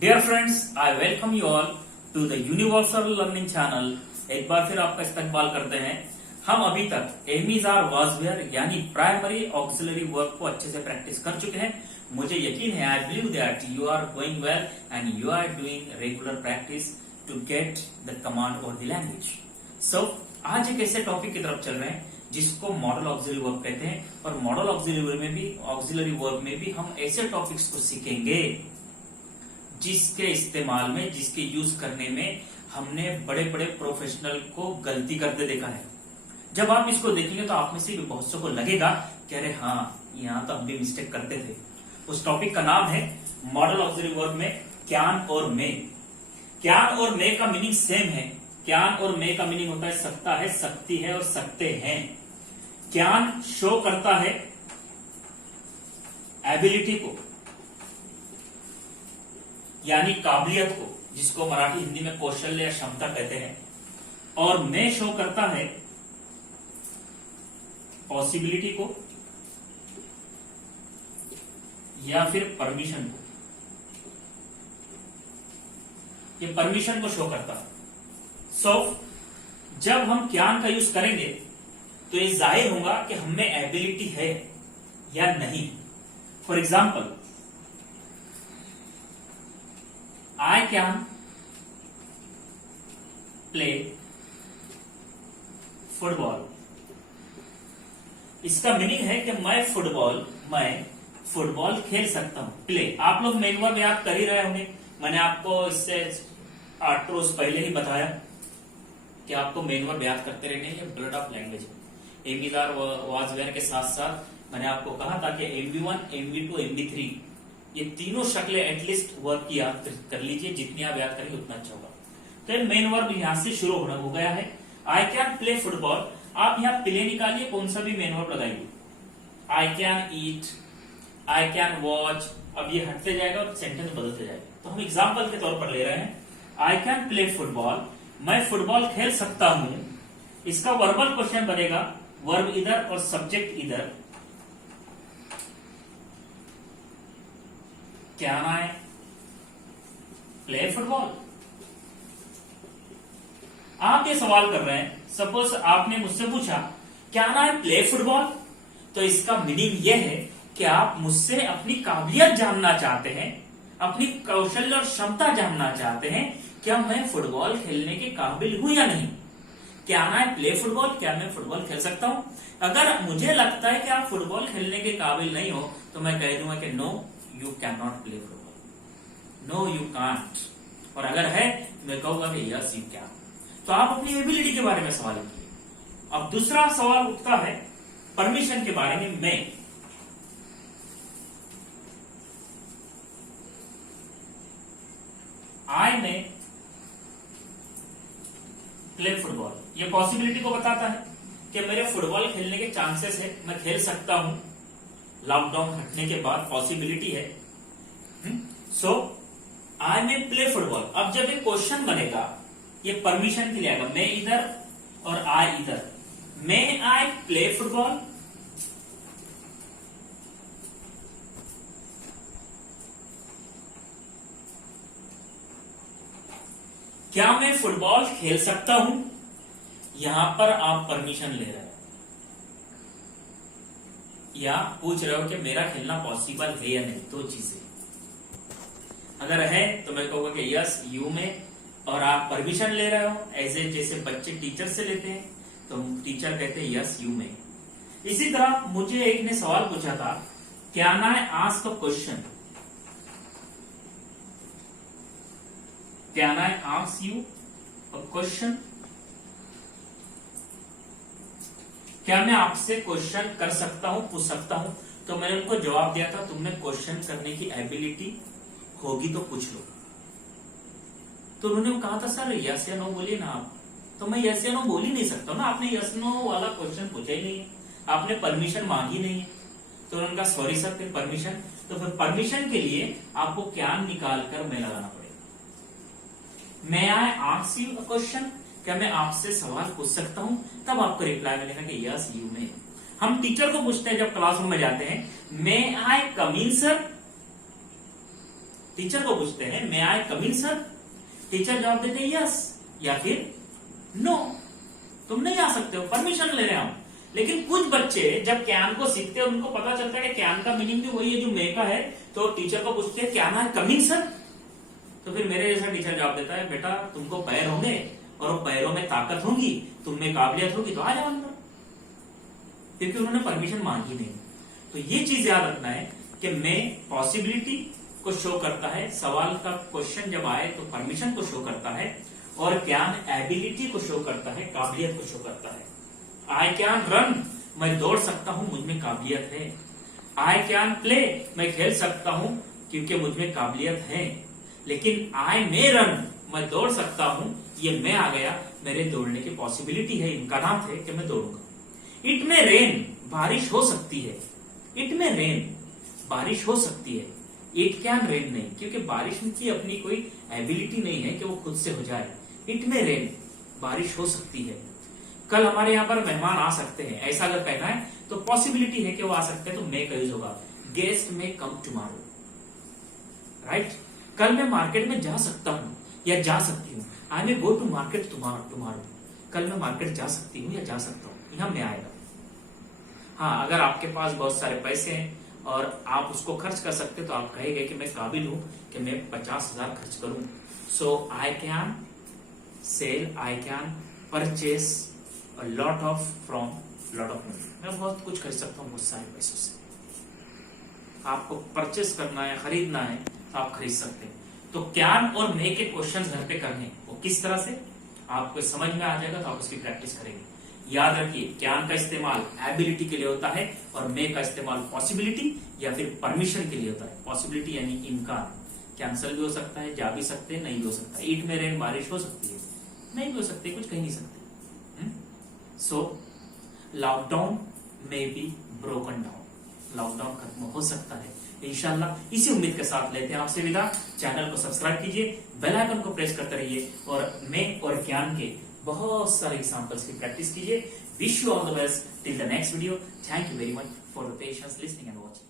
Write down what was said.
Dear friends, I welcome you all to the universal learning channel. एक बार फिर आपका इस्तकबाल करते हैं। हम अभी तक एमीज आर वाज वेयर यानी प्राइमरी ऑक्सिलरी वर्ब को अच्छे से प्रैक्टिस कर चुके हैं। मुझे यकीन है, I believe that you are going well and you are doing regular practice to get the command over the language. So आज एक ऐसे टॉपिक की तरफ चल रहे हैं जिसको मॉडल ऑक्सिलरी वर्ब कहते हैं, और मॉडल ऑक्सिलरी वर्ब में भी हम ऐसे टॉपिक्स को सीखेंगे जिसके इस्तेमाल में, जिसके यूज करने में हमने बड़े बड़े प्रोफेशनल को गलती करते देखा है। जब आप इसको देखेंगे तो आप में से भी बहुत से को लगेगा कि अरे हाँ, यहाँ तो हम भी मिस्टेक करते थे। उस टॉपिक का नाम है मॉडल ऑक्सिलरी वर्ब में कैन और मे। कैन और मे का मीनिंग सेम है। कैन और मे का मीनिंग होता है सकता है, सकती है और सकते हैं। कैन शो करता है एबिलिटी को यानी काबिलियत को, जिसको मराठी हिंदी में कौशल्य या क्षमता कहते हैं, और मे शो करता है पॉसिबिलिटी को या फिर परमिशन को। ये परमिशन को शो करता है। सो जब हम कैन का यूज करेंगे तो ये जाहिर होगा कि हमें एबिलिटी है या नहीं। For example, I can play football. इसका मीनिंग है कि मैं फुटबॉल खेल सकता हूं। प्ले, आप लोग मेन वर्ब याद कर ही रहे होंगे। मैंने आपको इससे 8 रोज पहले ही बताया कि आपको मेन वर्ब याद करते रहने ये ब्लड ऑफ लैंग्वेज है। एमबीआर वाज वेयर के साथ साथ मैंने आपको कहा था कि MB1, MB2, MB3 ये तीनों शक्लें एटलीस्ट वर्ब की याद कर लीजिए। जितनी आप याद करेंगे उतना अच्छा होगा। तो ये मेन वर्ब यहां से शुरू हो गया है। I can play football. आप यहां प्ले निकालिए, कौन सा भी मेन वर्ब लगाइए। I can eat, I can watch. अब ये हटते जाएगा और सेंटेंस बदलते जाएगा। तो हम एग्जाम्पल के तौर पर ले रहे हैं। आई कैन प्ले फुटबॉल, मैं फुटबॉल खेल सकता हूं। इसका वर्बल क्वेश्चन बनेगा, वर्ब इधर और सब्जेक्ट इधर। Can I play football? आप ये सवाल कर रहे हैं, सपोज आपने मुझसे पूछा कैन आई प्ले फुटबॉल, तो इसका मीनिंग यह है कि आप मुझसे अपनी काबिलियत जानना चाहते हैं, अपनी कौशल्य और क्षमता जानना चाहते हैं। क्या मैं फुटबॉल खेलने के काबिल हूं या नहीं? Can I play football? क्या मैं फुटबॉल खेल सकता हूं? अगर मुझे लगता है कि आप फुटबॉल खेलने के काबिल नहीं हो तो मैं कह दूंगा कि no, you can not play football. No, you can't. और अगर है तो मैं कहूंगा कि यस, यू कैन। तो आप अपनी एबिलिटी के बारे में सवाल कीजिए। अब दूसरा सवाल उठता है परमिशन के बारे में। मैं आई में प्ले फुटबॉल, ये पॉसिबिलिटी को बताता है कि मेरे फुटबॉल खेलने के चांसेस है, मैं खेल सकता हूं। लॉकडाउन हटने के बाद पॉसिबिलिटी है। सो आई में प्ले फुटबॉल। अब जब ये क्वेश्चन बनेगा, ये परमिशन के लिए आएगा। मैं इधर और आई इधर। मे आई प्ले फुटबॉल? क्या मैं फुटबॉल खेल सकता हूं? यहां पर आप परमिशन ले रहे हैं या पूछ रहे हो कि मेरा खेलना पॉसिबल है या नहीं। दो चीजें, अगर है तो मैं कहूंगा कि यस, यू में, और आप परमिशन ले रहे हो एज ए, जैसे बच्चे टीचर से लेते हैं तो टीचर कहते हैं यस, यू में। इसी तरह मुझे एक ने सवाल पूछा था, can I ask a question? Can I ask you a question? क्या मैं आपसे क्वेश्चन कर सकता हूं, पूछ सकता हूं? तो मैंने उनको जवाब दिया था, तुमने क्वेश्चन करने की एबिलिटी होगी तो पूछ लो। तो उन्होंने कहा था, सर यस या नो बोलिए ना आप। तो मैं यस या नो बोल ही नहीं सकता ना, आपने यस नो वाला क्वेश्चन पूछा ही नहीं है, आपने परमिशन मांगी नहीं है। तो उन्होंने कहा सॉरी सर, फिर परमिशन। तो फिर परमिशन के लिए आपको कैन निकाल कर मैं लगाना पड़ेगा। May I ask you a question? क्या मैं आपसे सवाल पूछ सकता हूं? तब आपको रिप्लाई मिलेगा कि यस, यू में। हम टीचर को पूछते हैं जब क्लासरूम में जाते हैं, मे आई कम इन सर? टीचर को पूछते हैं मे आई कम इन सर, टीचर जवाब देते हैं यस या फिर नो, तुम नहीं आ सकते हो, परमिशन ले रहे हैं हम। लेकिन कुछ बच्चे जब कैन को सीखते हैं उनको पता चलता है कि कैन का मीनिंग भी वही है जो मे का है, तो टीचर को पूछते हैं can I come in sir, तो फिर मेरे जैसा टीचर जवाब देता है बेटा तुमको पैर होंगे और वो पैरों में ताकत होगी, तुम में काबिलियत होगी तो आ जाओ अंदर, क्योंकि उन्होंने परमिशन मांगी नहीं। तो ये चीज याद रखना है कि मे पॉसिबिलिटी को शो करता है, सवाल का क्वेश्चन जब आए तो परमिशन को शो करता है, और कैन एबिलिटी को शो करता है, काबिलियत को शो करता है। आई कैन रन, मैं दौड़ सकता हूं, मुझमें काबिलियत है। आई कैन प्ले, मैं खेल सकता हूं क्योंकि मुझमें काबिलियत है। लेकिन आई मे रन, मैं दौड़ सकता हूं, ये मैं आ गया, मेरे दौड़ने की पॉसिबिलिटी है, इम्कानात है कि मैं दौड़ूंगा। इट में रेन, बारिश हो सकती है। इट में रेन, बारिश हो सकती है। इट कैन रेन नहीं, क्योंकि बारिश की अपनी कोई एबिलिटी नहीं है कि वो खुद से हो जाए। इट में रेन, बारिश हो सकती है। कल हमारे यहाँ पर मेहमान आ सकते हैं, ऐसा अगर कहना है तो पॉसिबिलिटी है कि वो आ सकते हैं, तो मे का यूज होगा। गेस्ट में कम टुमारो, राइट। कल मैं मार्केट में जा सकता हूं या जा सकती हूँ, आई मे गो टू मार्केट टुमारो, कल मैं मार्केट जा सकती हूँ या जा सकता हूँ, यहां में आएगा। हाँ, अगर आपके पास बहुत सारे पैसे हैं और आप उसको खर्च कर सकते तो आप कहेंगे कि मैं काबिल हूं कि मैं 50,000 खर्च करूं। So I can sell, I can purchase a lot of from lot of money, मैं बहुत कुछ खरीद सकता हूं बहुत सारे पैसों से। आपको परचेस करना है, खरीदना है तो आप खरीद सकते हैं। तो कैन और मे के क्वेश्चन घर पे करने, वो किस तरह से आपको समझ में आ जाएगा तो आप उसकी प्रैक्टिस करेंगे। याद रखिए कैन का इस्तेमाल एबिलिटी के लिए होता है और मे का इस्तेमाल पॉसिबिलिटी या फिर परमिशन के लिए होता है। पॉसिबिलिटी यानी इम्कान, कैंसिल भी हो सकता है, जा भी सकते हैं, नहीं भी हो सकता है। इट में रेन, बारिश हो सकती है, नहीं भी हो सकती, कुछ कह नहीं सकते। सो लॉकडाउन में बी ब्रोकन डाउन, लॉकडाउन खत्म हो सकता है इंशाल्लाह। इसी उम्मीद के साथ लेते हैं आपसे विदा। चैनल को सब्सक्राइब कीजिए, बेल आइकन को प्रेस करते रहिए और मे और ज्ञान के बहुत सारे एग्जांपल्स की प्रैक्टिस कीजिए। Wish you all the best till the next video. Thank you very much for the patience, listening and watching.